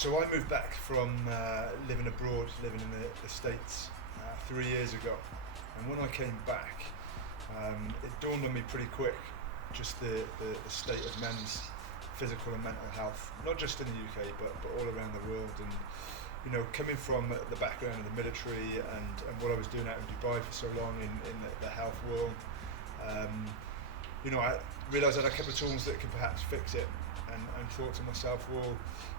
So I moved back from living abroad, living in the States 3 years ago. And when I came back, it dawned on me pretty quick just the state of men's physical and mental health, not just in the UK, but all around the world. And you know, coming from the background of the military and what I was doing out in Dubai for so long in the health world, you know, I realised I had a couple of tools that could perhaps fix it, and thought to myself, well,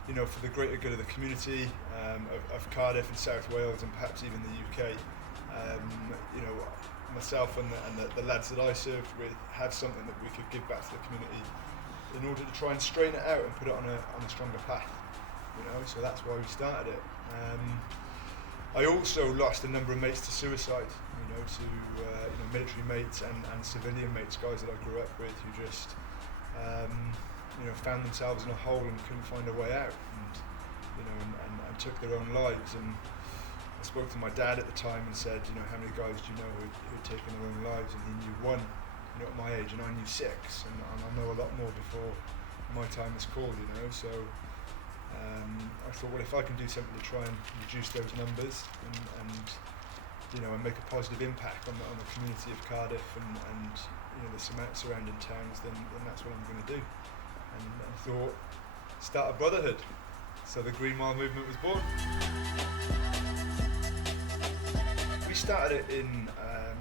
you know, for the greater good of the community of Cardiff and South Wales and perhaps even the UK, you know, myself and the lads that I served with have something that we could give back to the community in order to try and strain it out and put it on a stronger path. You know, so that's why we started it. I also lost a number of mates to suicide, you know, to you know, military mates and civilian mates, guys that I grew up with who just you know, found themselves in a hole and couldn't find a way out, and you know, and took their own lives. And I spoke to my dad at the time and said, you know, how many guys do you know who'd taken their own lives? And he knew one, you know, at my age, and I knew six, and I know a lot more before my time was called, you know. So I thought, well, if I can do something to try and reduce those numbers and you know, and make a positive impact on the community of Cardiff and you know, the surrounding towns, then that's what I'm going to do. And thought, start a brotherhood. So the Green Mile movement was born. We started it in,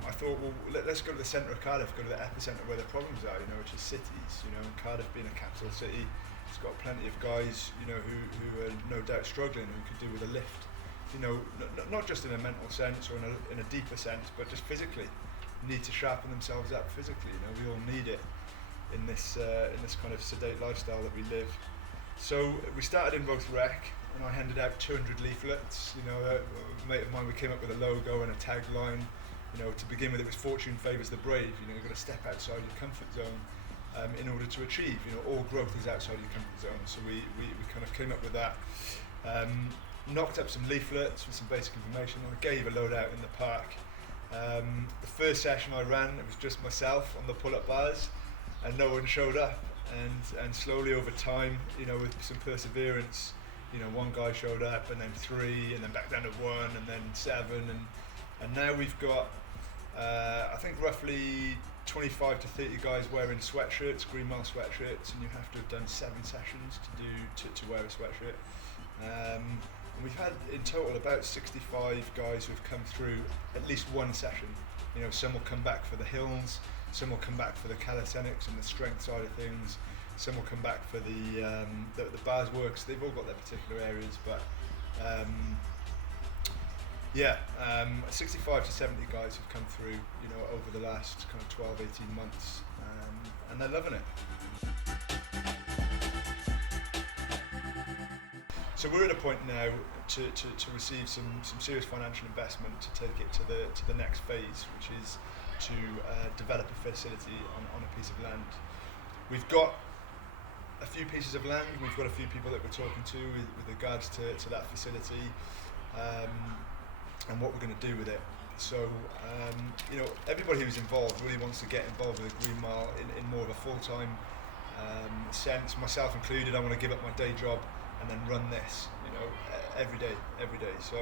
I thought, well, let's go to the centre of Cardiff, go to the epicentre where the problems are, you know, which is cities. You know, and Cardiff being a capital city, it's got plenty of guys, you know, who are no doubt struggling, who could do with a lift. You know, not just in a mental sense or in a deeper sense, but just physically, need to sharpen themselves up physically. You know, we all need it in this kind of sedate lifestyle that we live. So we started in Roth Rec, and I handed out 200 leaflets. You know, a mate of mine, we came up with a logo and a tagline. You know, to begin with, it was "Fortune favours the brave." You know, you've got to step outside your comfort zone in order to achieve. You know, all growth is outside your comfort zone. So we kind of came up with that. Knocked up some leaflets with some basic information, and I gave a load out in the park. The first session I ran, it was just myself on the pull-up bars, and no one showed up. And slowly over time, you know, with some perseverance, you know, one guy showed up, and then three, and then back down to one, and then seven, and now we've got I think roughly 25 to 30 guys wearing sweatshirts, Green Mile sweatshirts, and you have to have done 7 sessions to wear a sweatshirt. And we've had in total about 65 guys who've come through at least one session. You know, some will come back for the hills, some will come back for the calisthenics and the strength side of things, some will come back for the bars works. They've all got their particular areas, but 65 to 70 guys have come through, you know, over the last kind of 12, 18 months, and they're loving it. So we're at a point now to receive some serious financial investment to take it to the next phase, which is to develop a facility on a piece of land. We've got a few pieces of land, we've got a few people that we're talking to with regards to that facility, and what we're going to do with it. So, you know, everybody who's involved really wants to get involved with the Green Mile in more of a full-time sense, myself included. I want to give up my day job and then run this, you know, every day. So,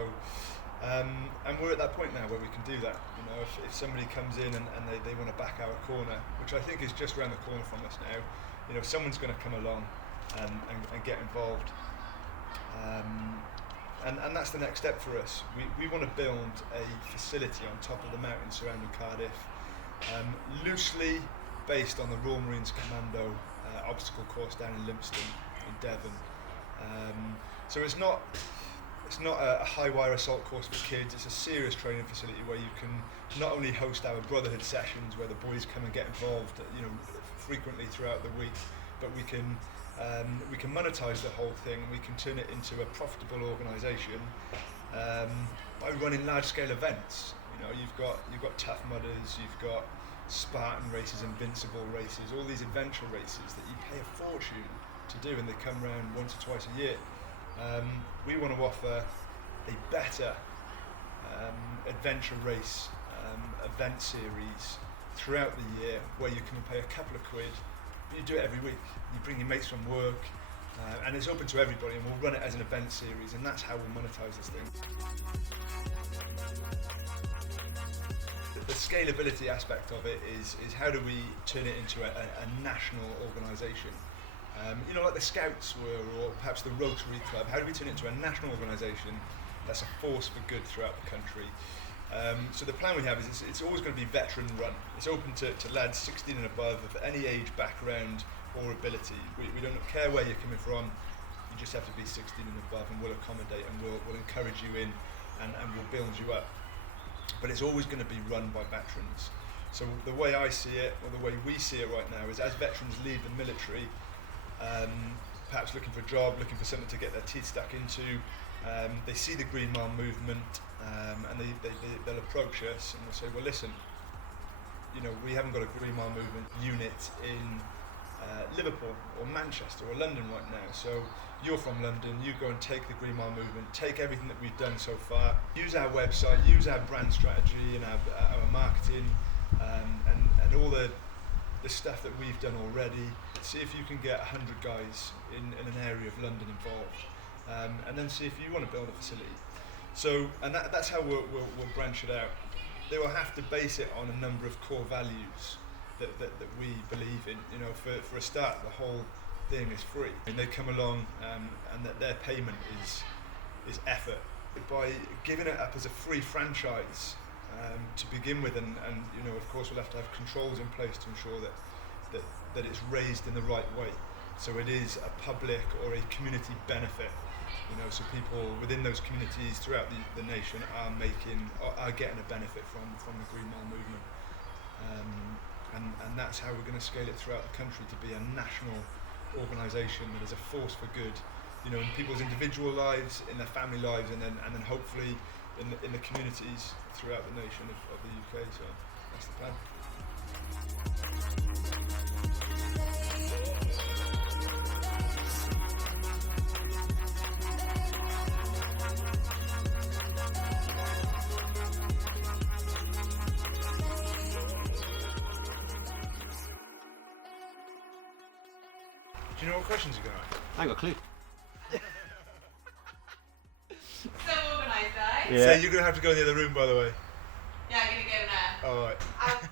and we're at that point now where we can do that. You know, if somebody comes in and they want to back our corner, which I think is just around the corner from us now, you know, someone's going to come along and get involved. And that's the next step for us. We want to build a facility on top of the mountain surrounding Cardiff, loosely based on the Royal Marines Commando obstacle course down in Lympstone in Devon. So it's not a high wire assault course for kids. It's a serious training facility where you can not only host our brotherhood sessions where the boys come and get involved, you know, frequently throughout the week, but we can monetize the whole thing. We can turn it into a profitable organisation by running large-scale events. You know, you've got Tough Mudders, you've got Spartan races, Invincible races, all these adventure races that you pay a fortune to do, and they come around once or twice a year. We want to offer a better adventure race event series throughout the year where you can pay a couple of quid, but you do it every week. You bring your mates from work, And it's open to everybody, and we'll run it as an event series, and that's how we'll monetize this thing. The scalability aspect of it is how do we turn it into a national organisation? Like the Scouts were, or perhaps the Rotary Club. How do we turn it into a national organisation that's a force for good throughout the country? So the plan we have is it's always going to be veteran run. It's open to lads 16 and above of any age, background or ability. We don't care where you're coming from, you just have to be 16 and above, and we'll accommodate and we'll encourage you in and we'll build you up. But it's always going to be run by veterans. So the way I see it, or the way we see it right now, is as veterans leave the military, perhaps looking for a job, looking for something to get their teeth stuck into, they see the Green Mile movement, and they'll approach us and they'll say, well listen, we haven't got a Green Mile movement unit in Liverpool or Manchester or London right now, so you're from London, you go and take the Green Mile movement, take everything that we've done so far, use our website, use our brand strategy and our marketing, and all the stuff that we've done already. See if you can get 100 guys in an area of London involved, and then see if you want to build a facility. So, and that's how we'll branch it out. They will have to base it on a number of core values that we believe in. For a start, the whole thing is free, and they come along, and that their payment is effort. By giving it up as a free franchise to begin with, and of course we'll have to have controls in place to ensure that it's raised in the right way, so it is a public or a community benefit. So people within those communities throughout the nation are getting a benefit from the Green Mile movement, and that's how we're going to scale it throughout the country to be a national organisation that is a force for good, in people's individual lives, in their family lives, and then hopefully in the communities throughout the nation of the UK. So that's the plan. Do you know what questions you're going to ask? I ain't got a clue. So organised, guys. Yeah. So you're going to have to go in the other room, by the way. Yeah, I'm going to go now. All right. Out.